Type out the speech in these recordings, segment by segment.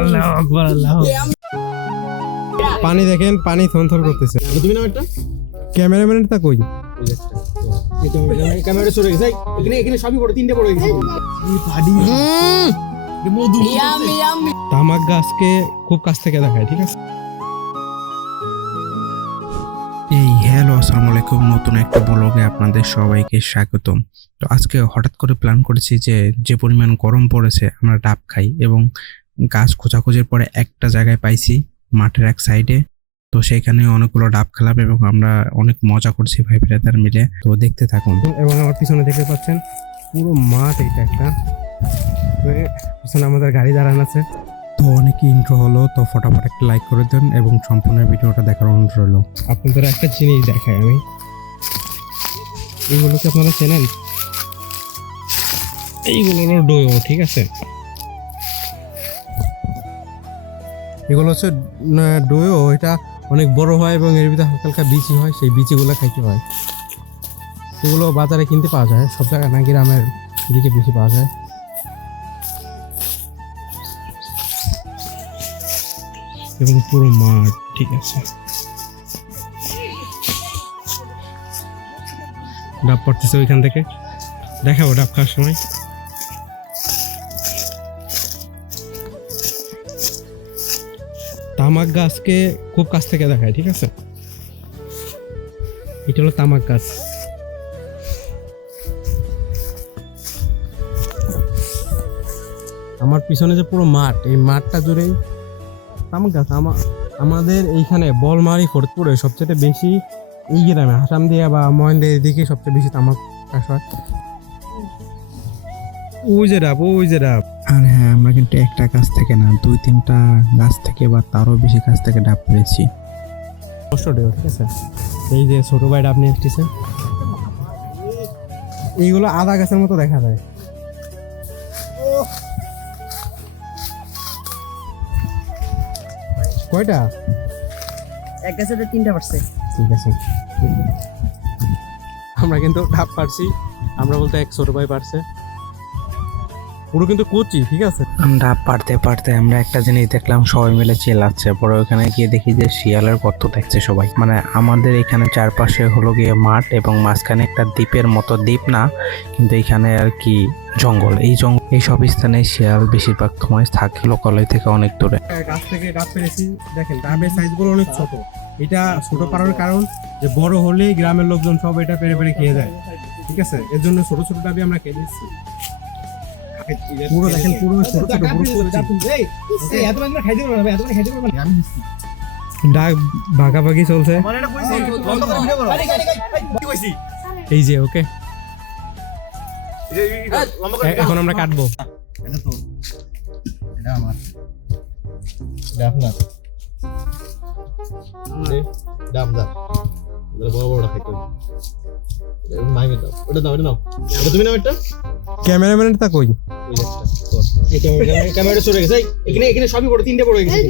আল্লাহু আকবার আল্লাহু পানি দেখেন, পানি থনথন করতেছে। তুমি না একটা ক্যামেরাম্যানটা কই? ক্যামেরা সরে গেছে এখানে সবই বড়, তিনটে বড় হয়ে গেছে। মধু তামাক গাছকে খুব কাছ থেকে দেখায়, ঠিক আছে? এই হ্যালো, আসসালামু আলাইকুম। নতুন একটা ব্লগে আপনাদের সবাইকে স্বাগতম। তো আজকে হঠাৎ করে প্ল্যান করেছি যে পরিমাণ গরম পড়েছে আমরা ডাব খাই, এবং গাছ খোঁজাখুঁজির পরে একটা জায়গায় পাইছি মাঠের এক সাইডে। তো সেখানে অনেকগুলো ডাব খেলাম এবং আমরা অনেক মজা করছি ভাই ব্রাদার মিলে। তো দেখতে থাকুন। এবং আমার পিছনে দেখতে পাচ্ছেন পুরো মাঠ, এটা একটা পিছনে আমাদের গাড়ি দাঁড়ানো আছে। তো অনেক ইন্ট্রো হলো, তো ফটাফট একটা লাইক করে দেন এবং সম্পূর্ণ ভিডিওটা দেখার অনুরোধ রইল। আপনাদের একটা জিনিস দেখাই আমি, এইগুলো কি আপনারা চেনেন? এইগুলো হলো ডোয়ো, ঠিক আছে? এগুলো হচ্ছে ডোয়ো, এটা অনেক বড় হয় এবং এর ভিতরে হালকা হালকা বিচি হয়, সেই বিচিগুলো খাইতে হয়। এগুলো বাজারে কিনতে পাওয়া যায়, সব জায়গায় না, গ্রামের দিকে বেশি পাওয়া যায়। এবং পুরো মাঠ, ঠিক আছে? ডাব পড়তেছে ওইখান থেকে, দেখাবো ডাব খাওয়ার সময়। তামাক গাছকে খুব কাছ থেকে দেখায়, ঠিক আছে? এটা হলো তামাক গাছ। আমার পিছনে যে পুরো মাঠ, এই মাঠটা জুড়েই তামাক গাছ। আমাদের এইখানে বলমারি ফরিদপুরে সবচেয়ে বেশি, এই গ্রামে হাসামদিয়া বা মহেন্দ্রের এদিকে সবচেয়ে বেশি তামাক চাষ হয়। ওই যে ডাব, ওই যে ডাব। আর হ্যাঁ, আমরা কিন্তু একটা গাছ থেকে না, 2-3টা গাছ থেকে বা তারও বেশি গাছ থেকে ডাব পেয়েছি। ঠিক আছে? এই যে ছোট ভাই ডাব নিয়ে এসেছে, এইগুলো আদা গাছের মতো দেখা যায়। কয়টা? এক গাছে 3টা পারছে। ঠিক আছে, আমরা কিন্তু ডাব পারছি, আমরা বলতে এক ছোট ভাই পারছে, পুরো কিন্তু কচি, ঠিক আছে? ডাব পারতে পারতে আমরা একটা জিনিস দেখলাম, সবাই মিলে চেল্লাচ্ছে। পরে ওখানে গিয়ে দেখি যে শিয়ালের গর্ত দেখছে সবাই। মানে আমাদের এখানে চারপাশে হলো গিয়ে মাঠ এবং মাঝখানে একটা দ্বীপের মতো, দ্বীপ না কিন্তু এখানে আর কি জঙ্গল। এই সব স্থানে শিয়াল বেশিরভাগ সময় থাকে লোকালয় থেকে অনেক দূরে। গাছ থেকে ডাব পেরেছি, দেখেন ডাবের সাইজগুলো অনেক ছোট। এটা ছোট পারার কারণ যে বড় হলেই গ্রামের লোকজন সব এটা পেরে পেরে খেয়ে যায়, ঠিক আছে? এর জন্য ছোট ছোট ডাবই আমরা খেয়ে দিচ্ছি। পুরো দেখেন, পুরো ছোট ছোট, ডাক ভাগাভাগি চলছে। এই যে ওকে, এখন আমরা কাটবো। ক্যামেরাম্যানটা কই? ক্যামেরা সরে গেছে এখানে সবই বড়, তিনটে বড় হয়ে গেছে।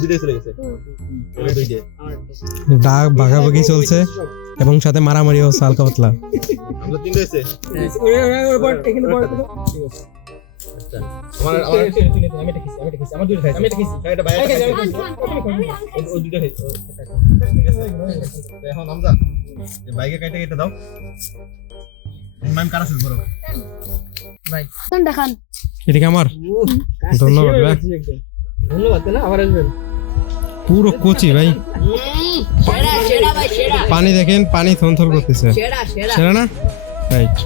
দুইটা চলে গেছে। ডাক ভাগাভাগি চলছে এবং সাথে মারামারি হচ্ছে হালকা পাতলা। আমরা তিনটে হয়েছে। বাইকে কাটে কেটে দাও। এদিকে আমার ধন্যবাদ ভাই, ধন্যবাদ না, আবার আসবেন। পুরো কচি ভাই, পানি দেখেন, পানি থনথন করতেছে। সেরা না? রাইট।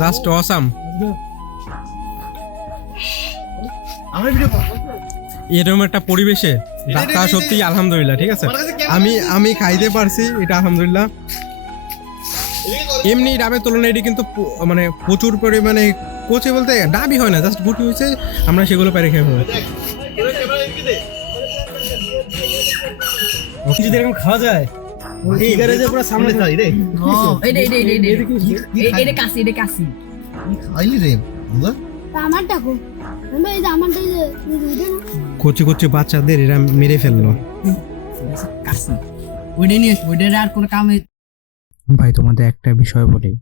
Just awesome. এরকম একটা পরিবেশে ডাক্তার সত্যি আলহামদুলিল্লাহ, ঠিক আছে? আমি খাইতে পারছি, এটা আলহামদুলিল্লাহ। এমনি ডাবের তুলনায় এটি কিন্তু মানে প্রচুর পরিমাণে কচি, বলতে ডাবই হয় না, জাস্ট গুটি হয়েছে, আমরা সেগুলো পেরে খেয়ে ফেলবো। যদি এরকম খাওয়া যায়, পুরো সামনে খাই রে। কচি কচি বাচ্চাদের এরা মেরে ফেললো। ওইটাই নিয়ে আসবো, ওইটার আর কোনো কামে। ভাই তোমাদের একটা বিষয় বলি,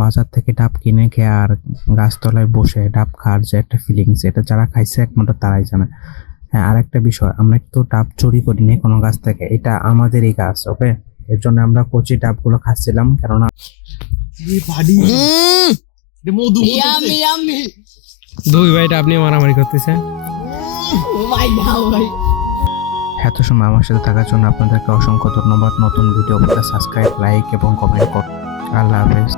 বাজার থেকে ডাব কিনে খেয়ে আর গাছতলায় বসে ডাব খাওয়ার যে একটা ফিলিংস, এটা যারা খাইছে একমাত্র তারাই জানে। হ্যাঁ, আর একটা বিষয়, আমরা কিন্তু ডাব চুরি করিনি কোনো গাছ থেকে, এটা আমাদেরই গাছ, ওকে? এর জন্য আমরা কচি ডাবগুলো খাচ্ছিলাম, কেননা মধু ইয়ামি ইয়ামি। দুই ভাইটা আপনি মারামারি করতেছে। ও ভাই দাও ভাই। এত সময় আমার সাথে থাকার জন্য আপনাদেরকে অসংখ্য ধন্যবাদ। নতুন ভিডিও সাবস্ক্রাইব, লাইক এবং কমেন্ট করুন। আল্লাহ হাফেজ।